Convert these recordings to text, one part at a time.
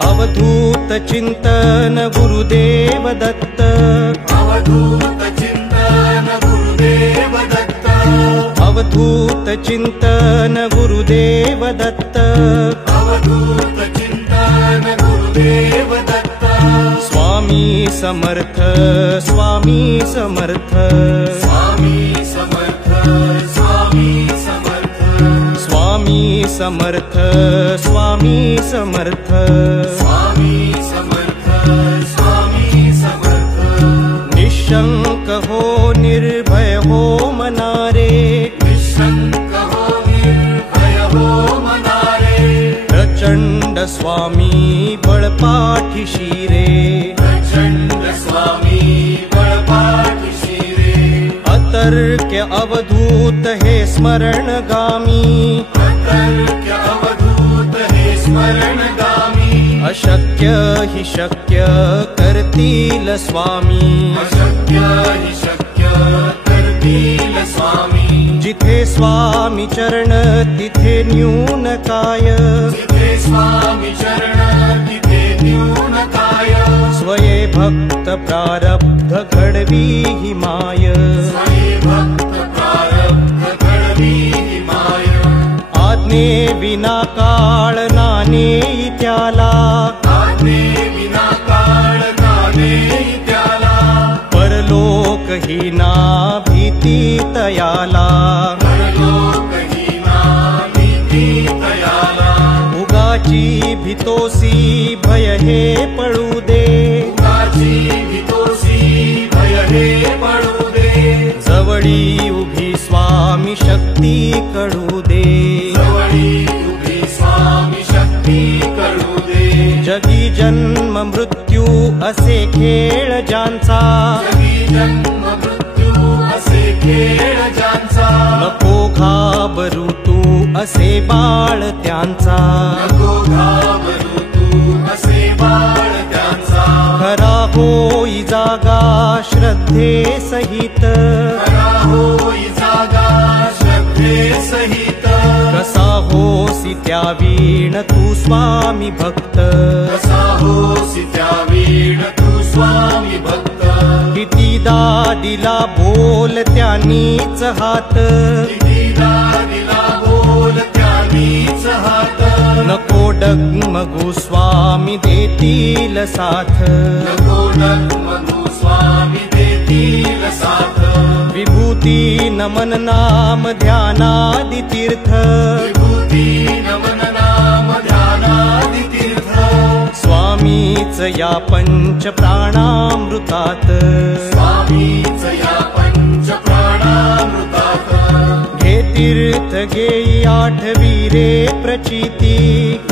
अवधूत चिंतन गुरुदेव दत्त, अवधूत चिंतन गुरुदेव दत्त, अवधूत चिंतन गुरुदेव दत्त, अवधूत चिंतन गुरुदेव दत्त। स्वामी समर्थ, स्वामी समर्थ, स्वामी समर्थ, स्वामी समर्थ, स्वामी समर्थ, स्वामी समर्थ, स्वामी समर्थ, स्वामी समर्थ। निशंक हो निर्भय हो मनारे, निशंक हो निर्भय हो मनारे, प्रचंड स्वामी बळपाठीशी रे, प्रचंड स्वामी बळपाठीशी रे। अतर्क्य अवधूत हे स्मरणगामी, अतर्क्य अवधूत हे स्मरणगामी, अशक्य हि शक्य करतील स्वामी, अशक्य हि शक्य करतील स्वामी। जिथे स्वामी चरण तिथे न्यून काय, जिथे स्वामी चरण तिथे न्यून काय। स्वये भक्त प्रारब्ध घडवी हि माय, स्वये भक्त प्रारब्ध घडवी हि माय। आज्ञे विना काळ नाने त्याला, आज्ञे विना काळ नाने त्याला, परलोकहीना भीती तयाला, परलोकहीना भीती तयाला। उगाची भीतोसी भय हे पळू दे, उगाची भीतोसी भय हे पळू दे। जवळी उभी स्वामी शक्ती कळू दे, जवळी उभी स्वामी शक्ती कळू दे। जगी जन्म मृत्यू असे खेळ ज्यांचा, जगी जन्म मृत्यू असे खेळ ज्यांचा, नको घाबरू तू असे बाळ त्यांचा, नको घाबरू तू असे बाळ त्यांचा। खरा होई जागा श्रद्धे सहित, खरा होई जागा श्रद्धे सहित। कसा होसी त्या वीण तू स्वामी भक्त, कसा होसी त्या वीण तू स्वामी भक्त। कितीदा दिला बोल त्यांनीच हात, कितीदा दिला बोल त्यांनीच हात। नको डगमगू स्वामी देतील साथ, नको डगमगू स्वामी देतील साथ। विभूती नमन नाम ध्यानादि तीर्थ, विभूती नमन नाम ध्यानादि तीर्थ। स्वामीच या पंच प्राणामृतात, स्वामीच या पंच प्राणामृतात। घे तीर्थ घेई आठवी रे प्रचिती,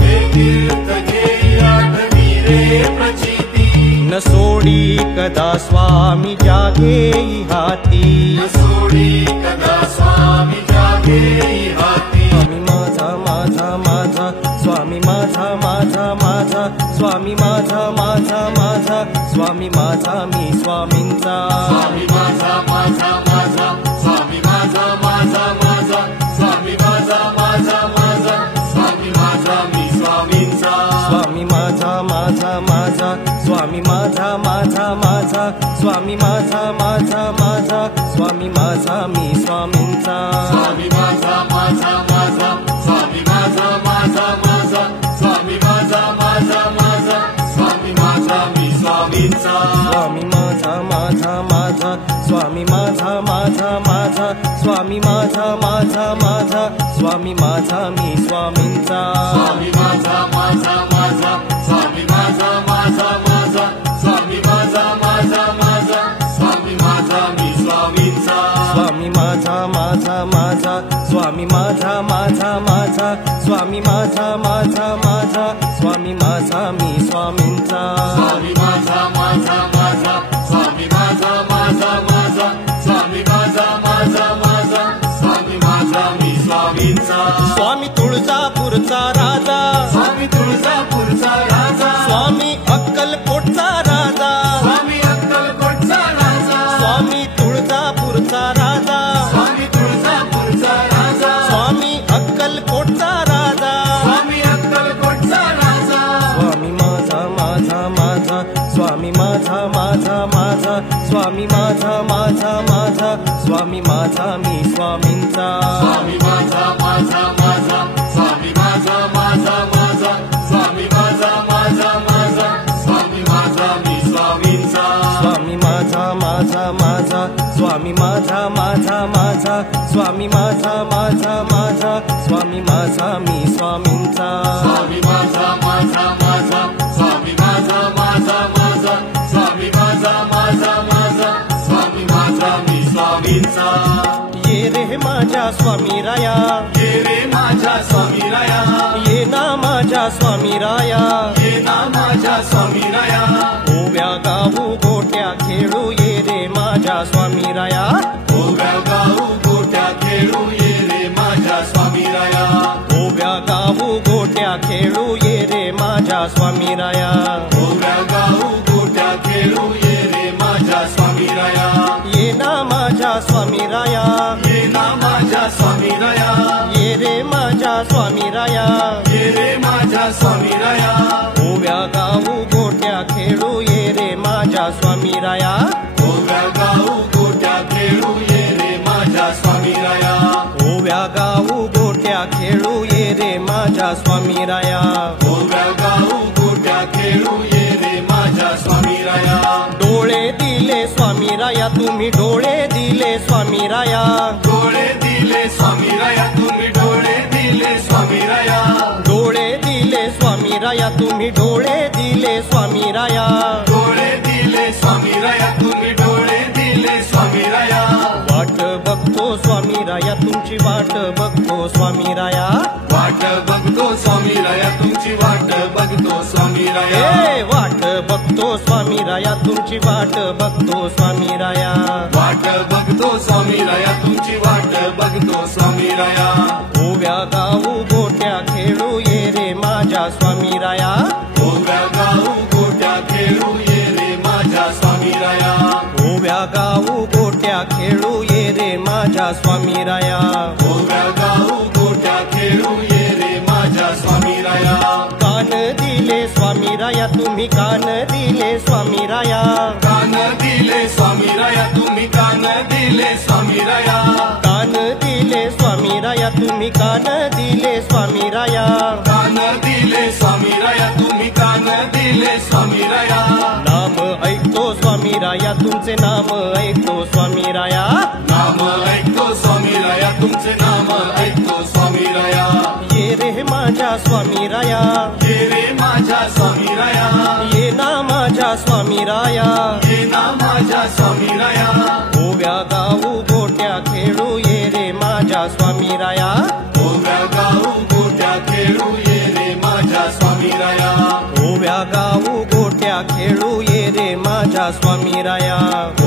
हे तीर्थ घेई आठवी रे प्रचिती। न सोडी कदा स्वामी जागेई हाती, न सोडी कदा स्वामी जागेई हाती। स्वामी माझा माझा माझा, स्वामी माझा माझा माझा, स्वामी माझा माझा माझा, स्वामी माझा मी स्वामींचा, स्वामी माझा माझा माझा, स्वामी माझा माझा माझा, स्वामी माझा माझा माझा, स्वामी माझा मी स्वामींचा। स्वामी माझा माझा माझा, स्वामी माझा माझा माझा, स्वामी माझा माझा माझा, स्वामी माझा मी स्वामींचा। स्वामी माझा माझा माझा, स्वामी माझा माझा माझा, स्वामी माझा माझा माझा, स्वामी माझा मी स्वामींचा। स्वामी माझा माझा माझा, स्वामी माझा माझा माझा, स्वामी माझा माझा माझा, स्वामी माझा मी स्वामींचा। स्वामी माझा माझा माझा, स्वामी माझा माझा माझा, स्वामी माझा माझा माझा, स्वामी माझा मी स्वामींचा। स्वामी माझा माझा माझा, स्वामी माझा माझा माझा, स्वामी माझा माझा माझा, स्वामी माझा मी स्वामींचा। स्वामी माझा माझा माझा, स्वामी माझा माझा माझा, स्वामी माझा माझा माझा, स्वामी माझा मी स्वामींचा। स्वामी तुळजापूरचा राजा, स्वामी तुळजापूरचा राजा, स्वामी अक्कलकोटचा राजा, स्वामी अक्कलकोटचा राजा, स्वामी तुळजापूरचा राजा, स्वामी तुळजापूरचा राजा, स्वामी अक्कलकोटचा राजा, स्वामी अक्कलकोटचा राजा। स्वामी माझा स्वामी माझा माझा माझा स्वामी माझा मी स्वामींचा स्वामी माझा माझा माझा स्वामी माझा माझा माझा स्वामी माझा माझा माझा स्वामी माझा मी स्वामींचा स्वामी माझा माझा माझा स्वामी माझा माझा माझा स्वामी माझा माझा माझा स्वामी माझा मी स्वामींचा स्वामी माझा माझा माझा स्वामी माझा माझा माझा स्वामी माझा माझा माझा स्वामी माझा मी स्वामींचा ये रे माझ्या स्वामी राया ये रे माझ्या स्वामी राया ये ना माझ्या स्वामी राया ये ना माझ्या स्वामी राया ओव्या गाऊ गोट्या खेळू ये रे माझ्या स्वामी राया ओव्या गाऊ गोट्या खेळू ये रे माझ्या स्वामी राया ओव्या गाऊ गोट्या खेळू ये रे माझ्या स्वामी राया ओव्या गाऊ गोट्या खेळू ये रे माझ्या स्वामी राया ये ना माझ्या स्वामी राया ये ना माझ्या स्वामी राया ये रे माझ्या स्वामी राया ये रे माझ्या स्वामी राया ओव्या गाऊ गोट्या खेळू ये रे माझ्या स्वामी राया ओव्या गाऊ गोट्या खेळू ये रे माझ्या स्वामी राया ओव्या गाऊ गोट्या खेळू ये रे माझ्या स्वामी राया ओव्या गाऊ गोट्या खेळू ये रे माझ्या स्वामी राया डोळे दिले स्वामी राया तुम्ही डोळे दिले स्वामी राया डोळे दिले स्वामी राया तुम्ही डोळे दिले स्वामी राया डोळे दिले स्वामी राया तुम्ही डोळे दिले स्वामी राया डोळे दिले स्वामी राया तुम्ही डोळे दिले स्वामी राया वाट बघतो स्वामी राया तुमची वाट बघतो स्वामी राया वाट बघतो स्वामी राया तुमची वाट बघतो स्वामी राया ए वाट बघतो स्वामी राया तुमची वाट बघतो स्वामी राया वाट बघतो स्वामी राया तुमची वाट बघतो स्वामी राया ओव्या गाऊ गोट्या खेळू ये रे माझ्या स्वामी राया ओव्या गाऊ गोट्या खेळू ये रे माझ्या स्वामी राया ओव्या गाऊ गोट्या खेळू ये रे माझ्या स्वामी राया ओव्या गाऊ गोट्या खेळू ये रे माझ्या स्वामी राया कान दिले स्वामी राया तुम्ही कान दिले स्वामी राया कान दिले स्वामी राया तुम्ही कान दिले स्वामी राया कान दिले स्वामी राया तुम्ही कान दिले स्वामी राया कान दिले स्वामी राया तुम्ही कान दिले स्वामी राया नाम ऐकतो स्वामी राया तुमचे नाम ऐकतो स्वामी राया नाम ऐकतो स्वामी राया तुमचे नाम ऐकतो स्वामी राया ये रे माझ्या स्वामी राया ये रे माझ्या स्वामी राया ये ना माझ्या स्वामी राया ये ना माझ्या स्वामी राया ओव्या गाऊ गोट्या खेळू ये रे माझ्या स्वामी राया ओव्या गाऊ गोट्या खेळू ये रे माझ्या स्वामी राया ओव्या गाऊ गोट्या खेळू ये रे माझ्या स्वामी राया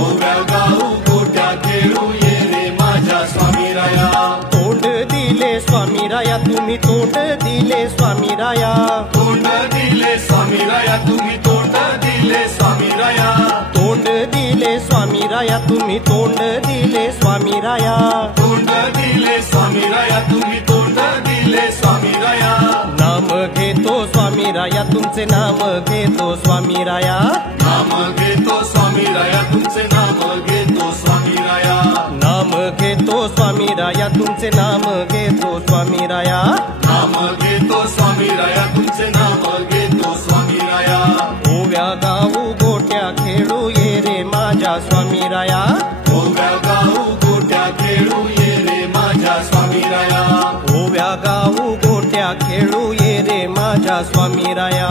ओव्या गाऊ गोट्या खेळू ये रे माझ्या स्वामी राया तोंड दिले स्वामी राया तुम्ही तोंड दिले स्वामी राया तोंड दिले स्वामी राया तुम्ही तोंड दिले स्वामी राया तोंड दिले स्वामी राया तुम्ही तोंड दिले स्वामी राया तोंड दिले स्वामी राया तुम्ही तोंड दिले स्वामी राया नाम घेतो स्वामी राया तुमचे नाम घेतो स्वामी राया नाम घेतो स्वामी राया तुमचे नाम घेतो स्वामी राया नाम घेतो स्वामी राया तुमचे नाम घेतो स्वामी राया नाम घेतो स्वामी राया तुमचे नाम घेतो स्वामी राया ओव्या गाऊ गोट्या खेळू ये रे माझ्या स्वामी राया ओव्या गाऊ गोट्या खेळू ये रे माझ्या स्वामी राया ओव्या गाऊ गोट्या खेळू ये रे माझ्या स्वामी राया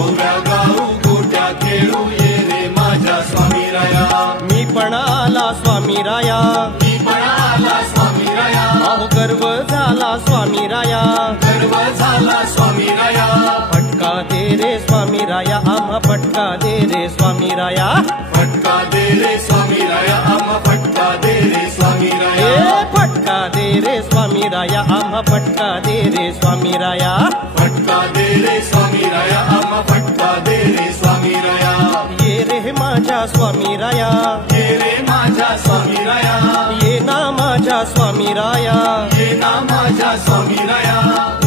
ओव्या गाऊ गोट्या खेळू ये रे माझ्या स्वामी राया मी पण आला स्वामी राया मी पण आला स्वामी राया अहो गर्व झाला स्वामी राया गर्व झाला स्वामी राया फटका दे रे स्वामी राया आम्हा फटका दे रे स्वामी राया फटका दे रे स्वामी राया आम्हा फटका दे रे स्वामी राया ए फटका दे रे स्वामी राया आम्हा फटका दे रे स्वामी राया फटका दे रे स्वामी राया आम्हा फटका दे रे स्वामी राया ये रे माझ्या स्वामी राया ये रे माझ्या स्वामी राया ये ना माझ्या स्वामी राया ये ना माझ्या स्वामी राया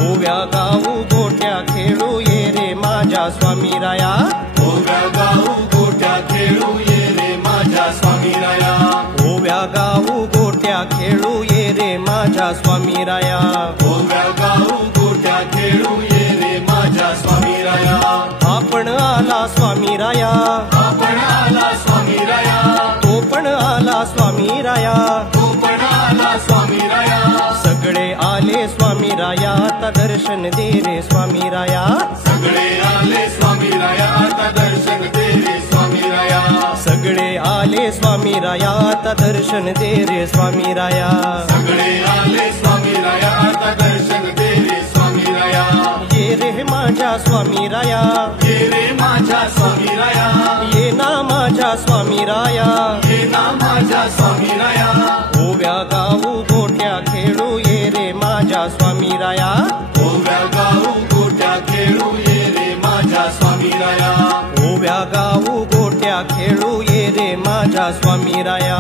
ओव्या गाऊ गोट्या खेळू ये रे माझ्या स्वामी राया ओव्या गाऊ गोट्या खेळू ये रे माझ्या स्वामी ओव्या गाऊ गोट्या खेळू ये रे माझ्या स्वामी राया. आपण आला स्वामी राया, आपण आला स्वामी राया, तो पण आला स्वामी राया. तो पण आला स्वामी राया. सगळे आले स्वामी राया, आता दर्शन दे रे स्वामी राया. सगळे आले स्वामी राया, आता दर्शन दे रे स्वामी राया. सगळे आले स्वामी राया, आता दर्शन दे रे स्वामी राया. सगळे आले स्वामी राया, आता दर्शन दे रे स्वामी राया. ये रे माझ्या स्वामी राया, ये रे माझ्या स्वामी राया, ये ना माझ्या स्वामी राया. ये ना माझ्या स्वामी राया. ओव्या गाऊ गोट्या खेळू ये रे माझ्या स्वामी राया. ओव्या गाऊ गोट्या खेळू ये रे माझ्या स्वामी राया. ओव्या गाऊ गोट्या खेळू ये रे माझ्या स्वामी राया.